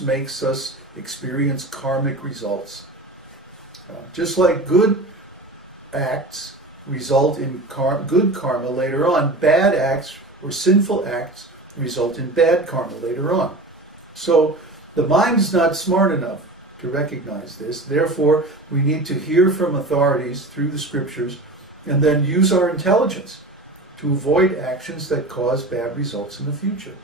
makes us experience karmic results. Just like good acts result in good karma later on, bad acts or sinful acts result in bad karma later on. So the mind is not smart enough to recognize this. Therefore, we need to hear from authorities through the scriptures and then use our intelligence to avoid actions that cause bad results in the future.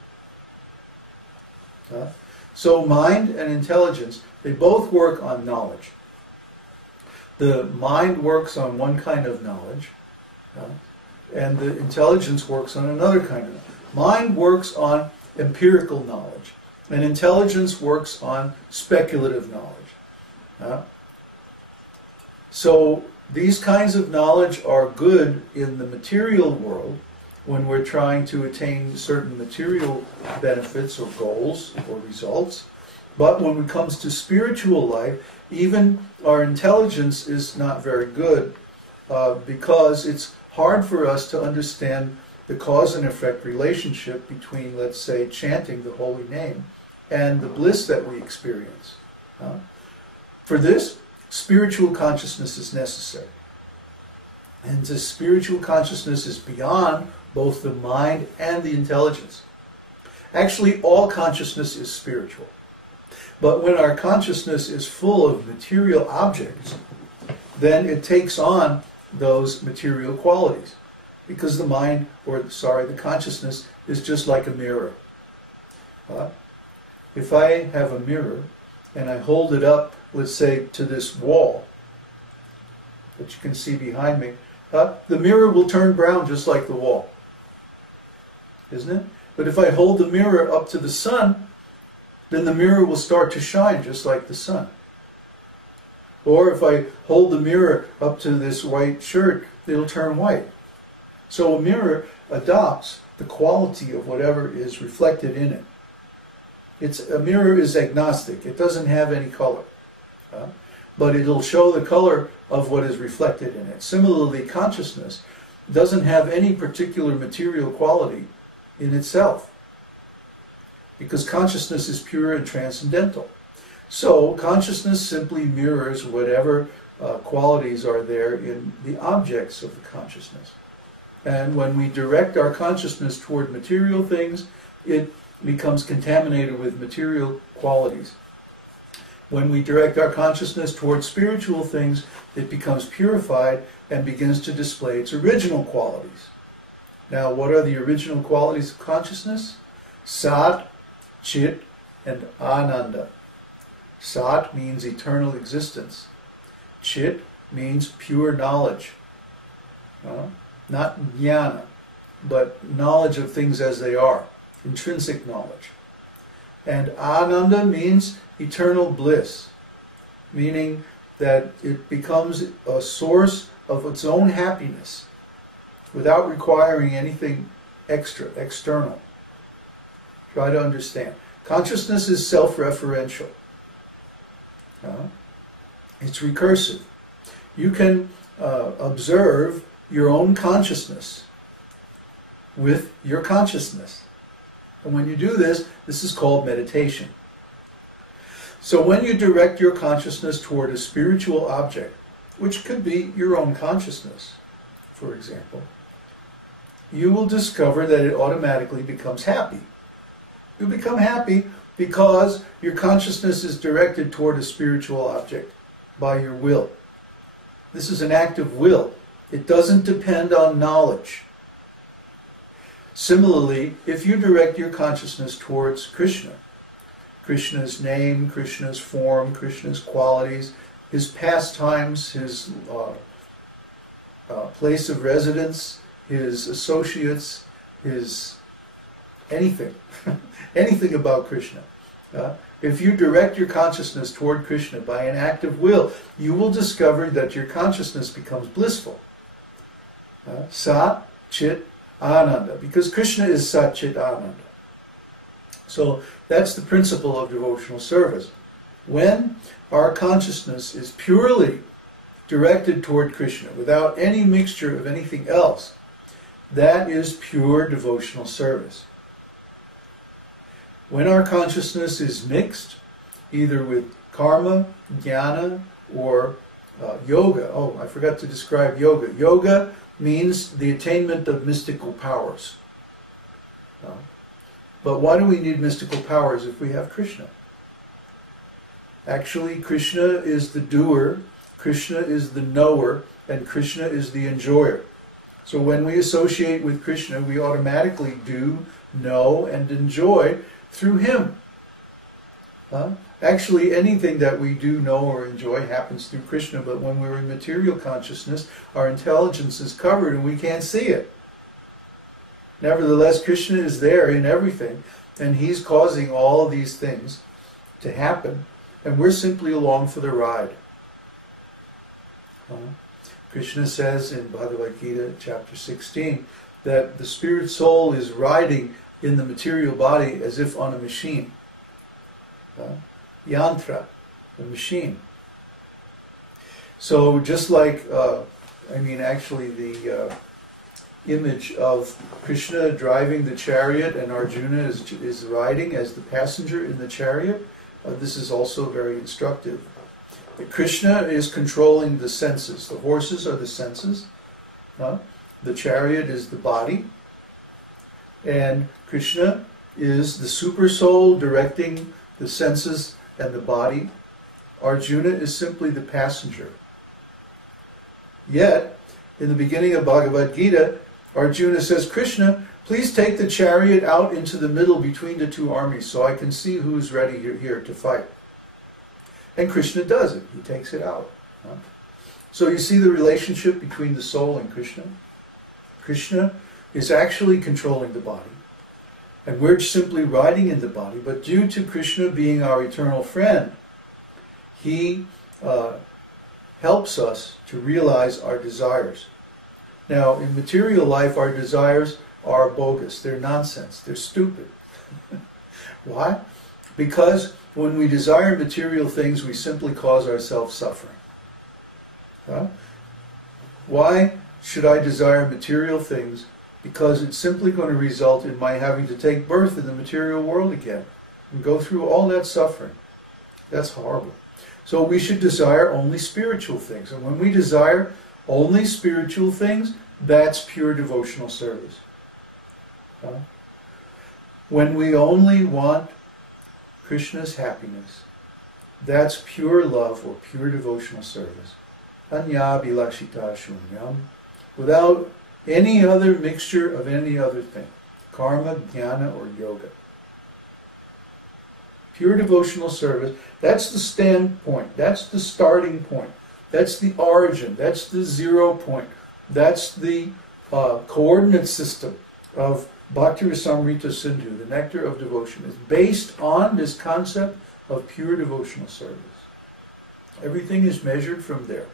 So mind and intelligence, they both work on knowledge. The mind works on one kind of knowledge, and the intelligence works on another kind of knowledge. Mind works on empirical knowledge, and intelligence works on speculative knowledge. So these kinds of knowledge are good in the material world when we're trying to attain certain material benefits or goals or results. But when it comes to spiritual life, even our intelligence is not very good because it's hard for us to understand the cause and effect relationship between, let's say, chanting the holy name and the bliss that we experience. For this, spiritual consciousness is necessary. And this spiritual consciousness is beyond both the mind and the intelligence. Actually, all consciousness is spiritual. But when our consciousness is full of material objects, then it takes on those material qualities. Because the mind, the consciousness is just like a mirror. If I have a mirror and I hold it up, let's say, to this wall that you can see behind me, the mirror will turn brown just like the wall. Isn't it? But if I hold the mirror up to the sun, then the mirror will start to shine just like the sun. Or if I hold the mirror up to this white shirt, it'll turn white. So a mirror adopts the quality of whatever is reflected in it. A mirror is agnostic. It doesn't have any color. But it'll show the color of what is reflected in it. Similarly, consciousness doesn't have any particular material quality in itself, because consciousness is pure and transcendental. So consciousness simply mirrors whatever qualities are there in the objects of the consciousness. And when we direct our consciousness toward material things, it becomes contaminated with material qualities. When we direct our consciousness toward spiritual things, it becomes purified and begins to display its original qualities. Now, what are the original qualities of consciousness? Sat, Chit, and Ananda. Sat means eternal existence. Chit means pure knowledge. Not jnana, but knowledge of things as they are, intrinsic knowledge. And Ananda means eternal bliss, meaning that it becomes a source of its own happiness without requiring anything external. Try to understand. Consciousness is self-referential. It's recursive. You can observe your own consciousness with your consciousness. And when you do this, this is called meditation. So when you direct your consciousness toward a spiritual object, which could be your own consciousness, for example, you will discover that it automatically becomes happy. You become happy because your consciousness is directed toward a spiritual object by your will. This is an act of will. It doesn't depend on knowledge. Similarly, if you direct your consciousness towards Krishna, Krishna's name, Krishna's form, Krishna's qualities, his pastimes, his place of residence, his associates, his anything, anything about Krishna. If you direct your consciousness toward Krishna by an act of will, you will discover that your consciousness becomes blissful. Sat, Chit, Ananda, because Krishna is Sat, Chit, Ananda. So that's the principle of devotional service. When our consciousness is purely directed toward Krishna, without any mixture of anything else, that is pure devotional service. When our consciousness is mixed, either with karma, jnana, or yoga. Oh, I forgot to describe yoga. Yoga means the attainment of mystical powers. But why do we need mystical powers if we have Krishna? Actually, Krishna is the doer, Krishna is the knower, and Krishna is the enjoyer. So when we associate with Krishna, we automatically do, know, and enjoy through him. Actually, anything that we do, know, or enjoy happens through Krishna, but when we're in material consciousness, our intelligence is covered and we can't see it. Nevertheless, Krishna is there in everything, and he's causing all of these things to happen, and we're simply along for the ride. Krishna says in Bhagavad-gītā, chapter 16, that the spirit soul is riding in the material body as if on a machine. Yantra, the machine. So just like, actually the image of Krishna driving the chariot and Arjuna is riding as the passenger in the chariot, this is also very instructive. Krishna is controlling the senses. The horses are the senses. The chariot is the body. And Krishna is the super soul directing the senses and the body. Arjuna is simply the passenger. Yet, in the beginning of Bhagavad-gītā, Arjuna says, Krishna, please take the chariot out into the middle between the two armies so I can see who's ready here to fight. And Krishna does it. He takes it out. So you see the relationship between the soul and Krishna. Krishna is actually controlling the body. And we're simply riding in the body. But due to Krishna being our eternal friend, he helps us to realize our desires. Now, in material life, our desires are bogus. They're nonsense. They're stupid. Why? Because when we desire material things, we simply cause ourselves suffering. Why should I desire material things? Because it's simply going to result in my having to take birth in the material world again and go through all that suffering. That's horrible. So we should desire only spiritual things. And when we desire only spiritual things, that's pure devotional service. When we only want Krishna's happiness, that's pure love or pure devotional service. Anya bilakshita shunyam, without any other mixture of any other thing, karma, jnana, or yoga. Pure devotional service, that's the standpoint, that's the starting point, that's the origin, that's the 0 point, that's the coordinate system of Bhakti Rasamrita Sindhu, the nectar of devotion, is based on this concept of pure devotional service. Everything is measured from there.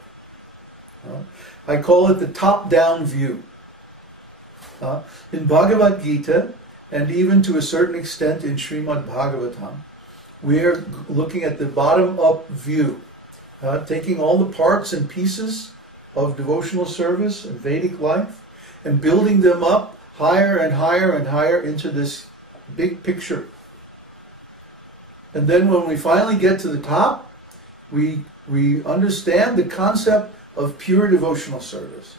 I call it the top-down view. In Bhagavad-gītā, and even to a certain extent in Śrīmad-Bhāgavatam, we are looking at the bottom-up view, taking all the parts and pieces of devotional service and Vedic life and building them up higher and higher and higher into this big picture. And then when we finally get to the top, we understand the concept of pure devotional service.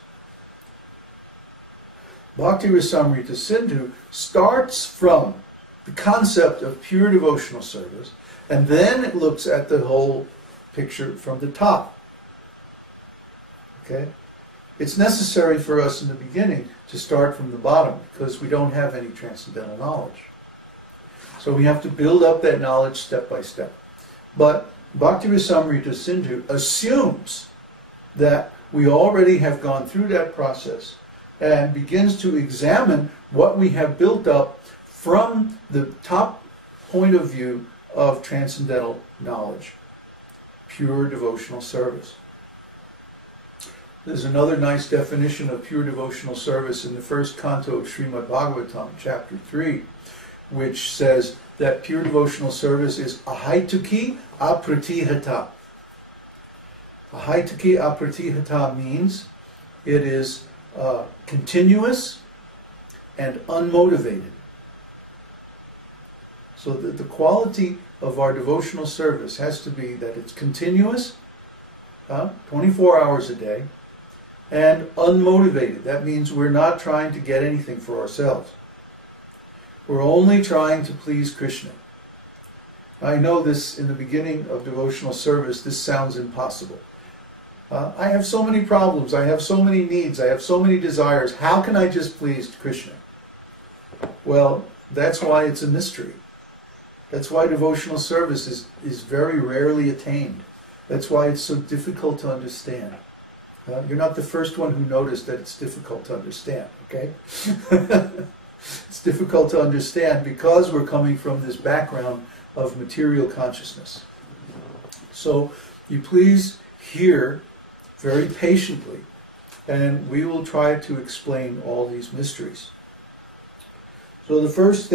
Bhakti Rasamrita Sindhu starts from the concept of pure devotional service, and then it looks at the whole picture from the top. Okay? It's necessary for us in the beginning to start from the bottom because we don't have any transcendental knowledge. So we have to build up that knowledge step by step. But Bhakti Rasamrita Sindhu assumes that we already have gone through that process and begins to examine what we have built up from the top point of view of transcendental knowledge, pure devotional service. There's another nice definition of pure devotional service in the first canto of Śrīmad-Bhāgavatam, chapter 3, which says that pure devotional service is ahaituki apratihata. Ahaituki apratihata means it is continuous and unmotivated. So the quality of our devotional service has to be that it's continuous, 24 hours a day, and unmotivated. That means we're not trying to get anything for ourselves. We're only trying to please Krishna. I know this in the beginning of devotional service, this sounds impossible. I have so many problems, I have so many needs, I have so many desires. How can I just please Krishna? Well, that's why it's a mystery. That's why devotional service is very rarely attained. That's why it's so difficult to understand. You're not the first one who noticed that it's difficult to understand, okay? It's difficult to understand because we're coming from this background of material consciousness. So you please hear very patiently, and we will try to explain all these mysteries. So the first